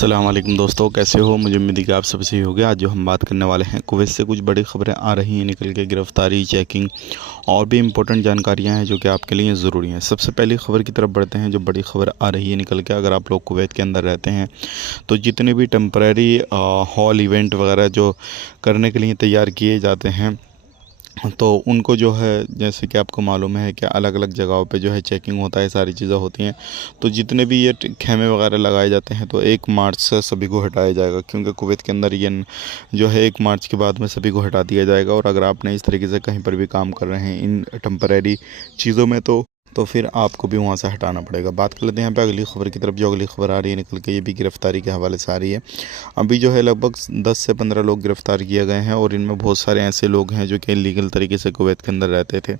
अस्सलाम वालेकुम दोस्तों, कैसे हो? मुझे उम्मीद है कि आप सब सही हो गया। आज जो हम बात करने वाले हैं, कुवैत से कुछ बड़ी खबरें आ रही हैं निकल के, गिरफ़्तारी, चेकिंग और भी इम्पोर्टेंट जानकारियां हैं जो कि आपके लिए ज़रूरी हैं। सबसे पहली खबर की तरफ बढ़ते हैं। जो बड़ी खबर आ रही है निकल के, अगर आप लोग कुवैत के अंदर रहते हैं तो जितने भी टेम्परेरी हॉल इवेंट वगैरह जो करने के लिए तैयार किए जाते हैं, तो उनको जो है, जैसे कि आपको मालूम है कि अलग अलग जगहों पे जो है चेकिंग होता है, सारी चीज़ें होती हैं। तो जितने भी ये खेमे वगैरह लगाए जाते हैं, तो 1 मार्च से सभी को हटाया जाएगा, क्योंकि कुवैत के अंदर ये जो है 1 मार्च के बाद में सभी को हटा दिया जाएगा। और अगर आपने इस तरीके से कहीं पर भी काम कर रहे हैं इन टेम्परेरी चीज़ों में, तो फिर आपको भी वहाँ से हटाना पड़ेगा। बात कर लेते हैं यहाँ पे अगली खबर की तरफ। जो अगली खबर आ रही है निकल के, ये भी गिरफ़्तारी के हवाले से आ रही है। अभी जो है लगभग 10 से 15 लोग गिरफ़्तार किए गए हैं, और इनमें बहुत सारे ऐसे लोग हैं जो कि इलीगल तरीके से कुवैत के अंदर रहते थे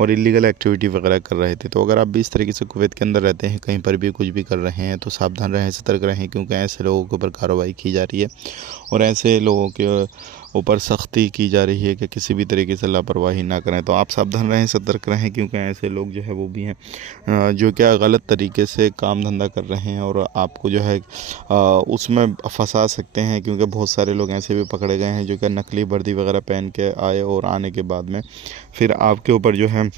और इलीगल एक्टिविटी वगैरह कर रहे थे। तो अगर आप भी इस तरीके से कुवैत के अंदर रहते हैं, कहीं पर भी कुछ भी कर रहे हैं, तो सावधान रहें, सतर्क रहें, क्योंकि ऐसे लोगों के ऊपर कार्रवाई की जा रही है और ऐसे लोगों के ऊपर सख्ती की जा रही है कि किसी भी तरीके से लापरवाही ना करें। तो आप सावधान रहें, सतर्क रहें, क्योंकि ऐसे लोग जो है वो भी हैं जो क्या गलत तरीके से काम धंधा कर रहे हैं और आपको जो है उसमें फंसा सकते हैं। क्योंकि बहुत सारे लोग ऐसे भी पकड़े गए हैं जो कि नकली वर्दी वगैरह पहन के आए और आने के बाद में फिर आपके ऊपर जो है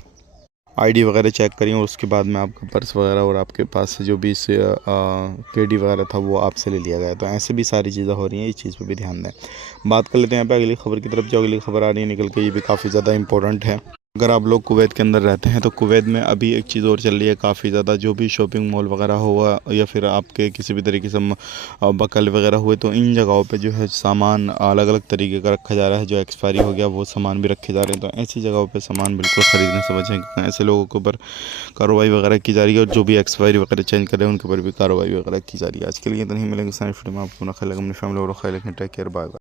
आईडी वगैरह चेक करिए, और उसके बाद में आपका पर्स वगैरह और आपके पास से जो भी केडी वगैरह था वो आपसे ले लिया गया। तो ऐसे भी सारी चीज़ें हो रही हैं, इस चीज़ पे भी ध्यान दें। बात कर लेते हैं यहाँ पे अगली खबर की तरफ। जो अगली खबर आ रही है निकल के, ये भी काफ़ी ज़्यादा इंपॉर्टेंट है। अगर आप लोग कुवैत के अंदर रहते हैं तो कुवैत में अभी एक चीज़ और चल रही है काफ़ी ज़्यादा। जो भी शॉपिंग मॉल वगैरह हुआ या फिर आपके किसी भी तरीके से बकल वगैरह हुए, तो इन जगहों पे जो है सामान अलग अलग तरीके का रखा जा रहा है। जो एक्सपायरी हो गया वो सामान भी रखे जा रहे हैं। तो ऐसी जगहों पे सामान बिल्कुल ख़रीदने से बचें, क्योंकि ऐसे लोगों के ऊपर कार्रवाई वगैरह की जा रही है, और जो भी एक्सपायरी वगैरह चेंज करें उनके ऊपर भी कार्रवाई वगैरह की जा रही है। आज के लिए इतना ही, मिलेंगे सारी वीडियो में। आपको ना ख्याल, अपनी फैमिली और ख्याल रखें। Take care, bye bye.